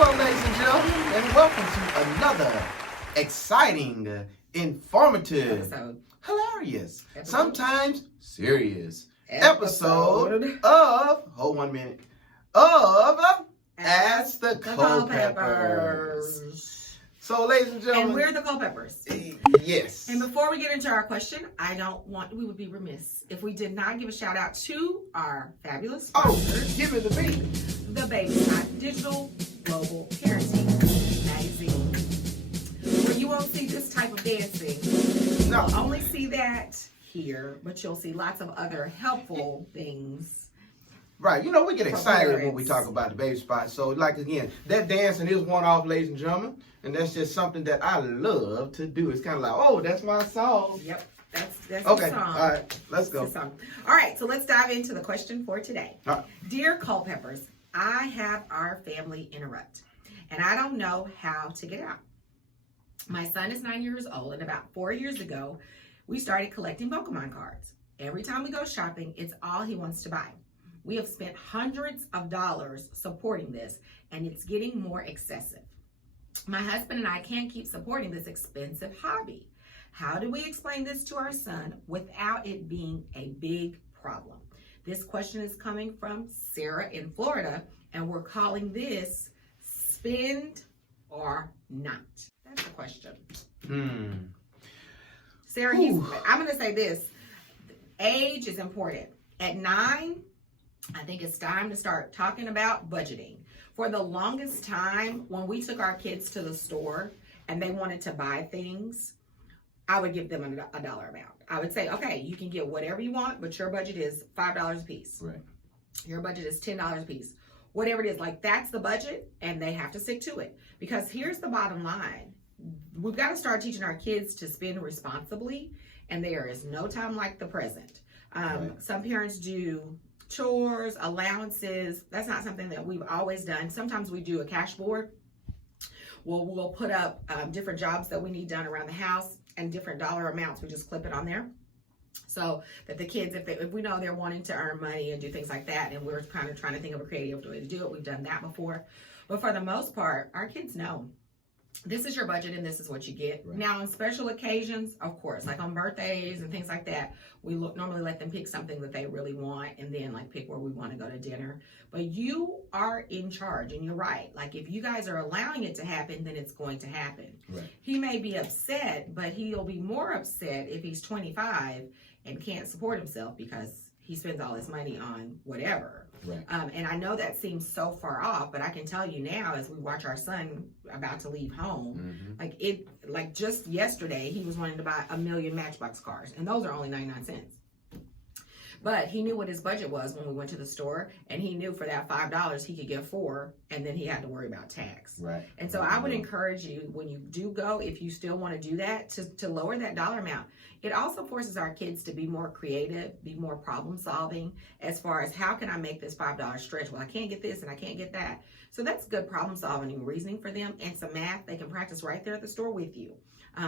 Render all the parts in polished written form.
Hello, ladies and gentlemen, and welcome to another exciting, informative, hilarious, sometimes serious episode of, hold 1 minute, of Ask the Culpeppers. So, ladies and gentlemen. And we're the Culpeppers. Yes. And before we get into our question, we would be remiss if we did not give a shout out to our fabulous sponsors. Give it the beat. The Baby Shot Digital Global Parenting Magazine. Where you won't see this type of dancing. No. You'll only see that here, but you'll see lots of other helpful things. Right, you know, we get excited when we talk about the baby spot. So, like, again, that dancing is one-off, ladies and gentlemen. And that's just something that I love to do. It's kind of like, oh, that's my song. Yep, that's okay. the song. All right, let's go. All right, so let's dive into the question for today. Right. Dear Culpeppers, I have our family interrupt, and I don't know how to get out. My son is 9 years old, and about 4 years ago, we started collecting Pokemon cards. Every time we go shopping, it's all he wants to buy. We have spent hundreds of dollars supporting this, and it's getting more excessive. My husband and I can't keep supporting this expensive hobby. How do we explain this to our son without it being a big problem? This question is coming from Sarah in Florida, and we're calling this spend or not. That's the question. Sarah, I'm going to say this. Age is important. At 9, I think it's time to start talking about budgeting. For the longest time, when we took our kids to the store and they wanted to buy things, I would give them a dollar amount. I would say, okay, you can get whatever you want, but your budget is $5 a piece. Right. Your budget is $10 a piece. Whatever it is, like that's the budget, and they have to stick to it. Because here's the bottom line. We've got to start teaching our kids to spend responsibly, and there is no time like the present. Right. Some parents do chores, allowances. That's not something that we've always done. Sometimes we do a cash board. We'll put up different jobs that we need done around the house and different dollar amounts. We just clip it on there so that the kids, if we know they're wanting to earn money and do things like that, and we're kind of trying to think of a creative way to do it, we've done that before. But for the most part, our kids know this is your budget and this is what you get. Right. Now, on special occasions, of course, like on birthdays and things like that, we normally let them pick something that they really want and then like pick where we want to go to dinner. But you are in charge, and you're right. Like if you guys are allowing it to happen, then it's going to happen. Right. He He may be upset, but he'll be more upset if he's 25 and can't support himself because he spends all his money on whatever. Right. And I know that seems so far off, but I can tell you now, as we watch our son about to leave home, like just yesterday, he was wanting to buy 1 million Matchbox cars, and those are only 99 cents. But he knew what his budget was when we went to the store, and he knew for that $5 he could get 4, and then he had to worry about tax. Right. And so I would encourage you, when you do go, if you still want to do that, to lower that dollar amount. It also forces our kids to be more creative, be more problem solving as far as how can I make this $5 stretch? Well, I can't get this and I can't get that. So that's good problem solving and reasoning for them, and some math they can practice right there at the store with you.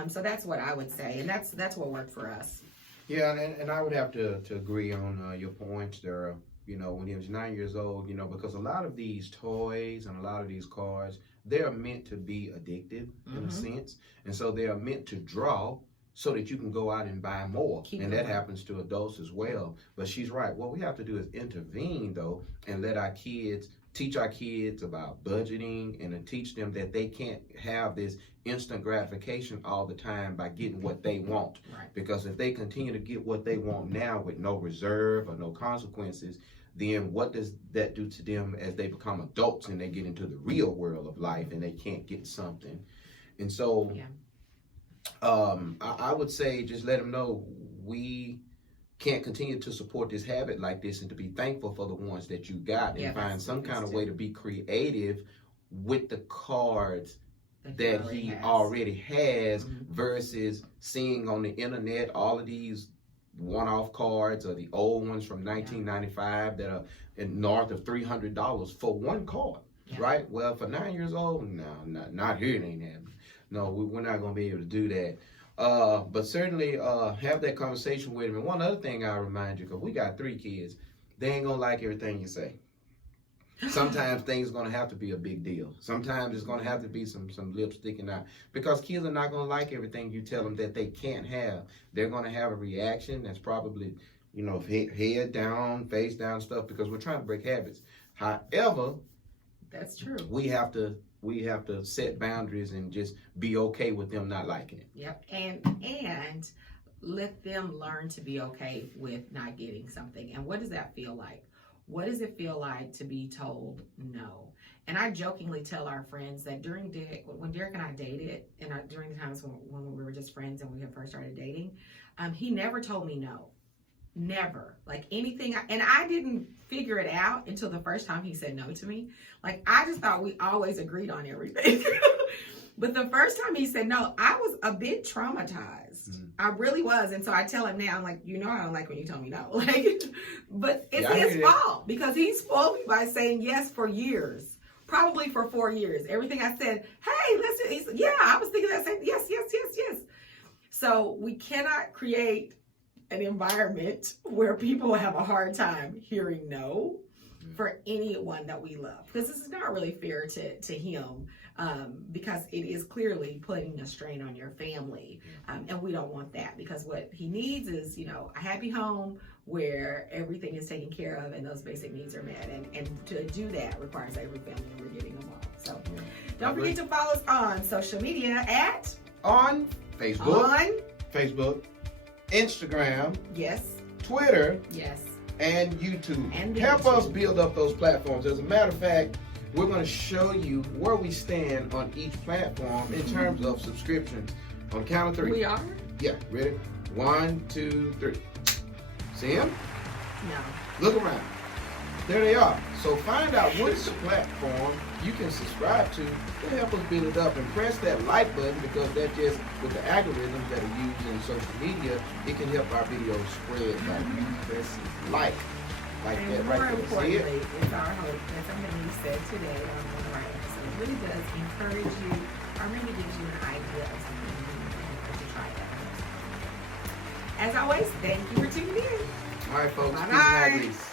So that's what I would say, and that's what worked for us. Yeah, and I would have to agree on your points there. You know, when he was 9 years old, you know, because a lot of these toys and a lot of these cars, they are meant to be addictive in a sense. And so they are meant to draw so that you can go out and buy more. And that happens to adults as well. But she's right. What we have to do is intervene, though, and let our kids, teach our kids about budgeting, and to teach them that they can't have this instant gratification all the time by getting what they want. Right. Because if they continue to get what they want now with no reserve or no consequences, then what does that do to them as they become adults and they get into the real world of life and they can't get something? And so I would say just let them know we can't continue to support this habit like this, and to be thankful for the ones that you got, and find some kind of way to be creative with the cards that he already has versus seeing on the internet all of these one-off cards or the old ones from 1995 that are north of $300 for one card, right? Well, for 9 years old, no, not here, it ain't happening. No, we're not going to be able to do that. But certainly have that conversation with him. And one other thing I'll remind you, because we got 3 kids, they ain't going to like everything you say. sometimes things are gonna have to be a big deal. Sometimes it's gonna have to be some lip sticking out, because kids are not gonna like everything you tell them that they can't have. They're gonna have a reaction that's probably, you know, head down, face down stuff, because we're trying to break habits. However, That's true. we have to set boundaries and just be okay with them not liking it. Yep. And let them learn to be okay with not getting something. And what does that feel like? What does it feel like to be told no? And I jokingly tell our friends that when Derek and I dated, and during the times when we were just friends and we had first started dating, he never told me no. Never. Like anything. And I didn't figure it out until the first time he said no to me. Like, I just thought we always agreed on everything. But the first time he said no, I was a bit traumatized. I really was. And so I tell him now, I'm like, you know, I don't like when you tell me no. Like, but it's his fault, because he spoiled me by saying yes for years, probably for 4 years. Everything I said, hey, let's do, he said, yeah, I was thinking that same, yes. So we cannot create an environment where people have a hard time hearing no for anyone that we love, because this is not really fair to him, because it is clearly putting a strain on your family, and we don't want that, because what he needs is, you know, a happy home where everything is taken care of and those basic needs are met, and to do that requires every family member getting involved. So don't forget to follow us on social media on Facebook, Facebook, Instagram, yes, Twitter, yes, and YouTube. And Help YouTube. us build up those platforms. As a matter of fact, we're going to show you where we stand on each platform in terms of subscriptions. On the count of 3. we are. Yeah, ready? 1, 2, 3. See them? No. Look around. There they are. So find out which platform you can subscribe to help us build it up, and press that like button, because that just, with the algorithms that are used in social media, it can help our videos spread by you pressing like And that more right there. See importantly, it? it's our hope that something we said today on one of our episodes really does encourage you, or maybe gives you an idea of something you need to try out. As always, thank you for tuning in. All right, folks. Bye-bye. Peace and happiness.